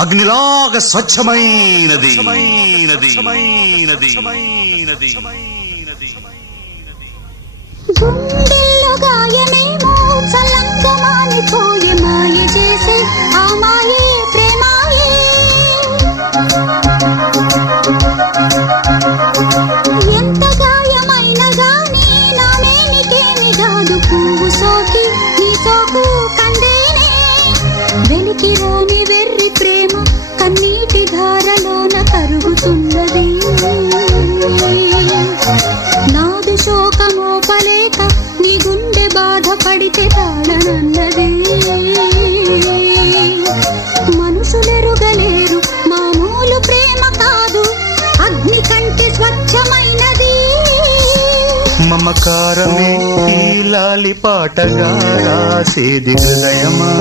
అగ్నిలాగా స్వచ్ఛమైనది. గుండెల్లో గాయమేమో చల్లంగా మానిపోయే మాయ చేసే ఆ మాయే ప్రేమాయే. ఎంత గాయమైనా గానీ నానేనికేమి కాదు పువ్వు సోకి నీ సోకు కందేనే. వెలికి రాని వెర్రి ప్రేమ కన్నీటి ధారలోన కరుగుతున్నది. నాది శోకమోపలేక నీ గుండె బాధపడితే తాళనన్నది. మనుషులెరుగలేరు మామూలు ప్రేమ కాదు అగ్ని కంటే స్వచ్ఛమైనది. మమకారమే ఈ లాలి పాటగా రాసేది హృదయమా.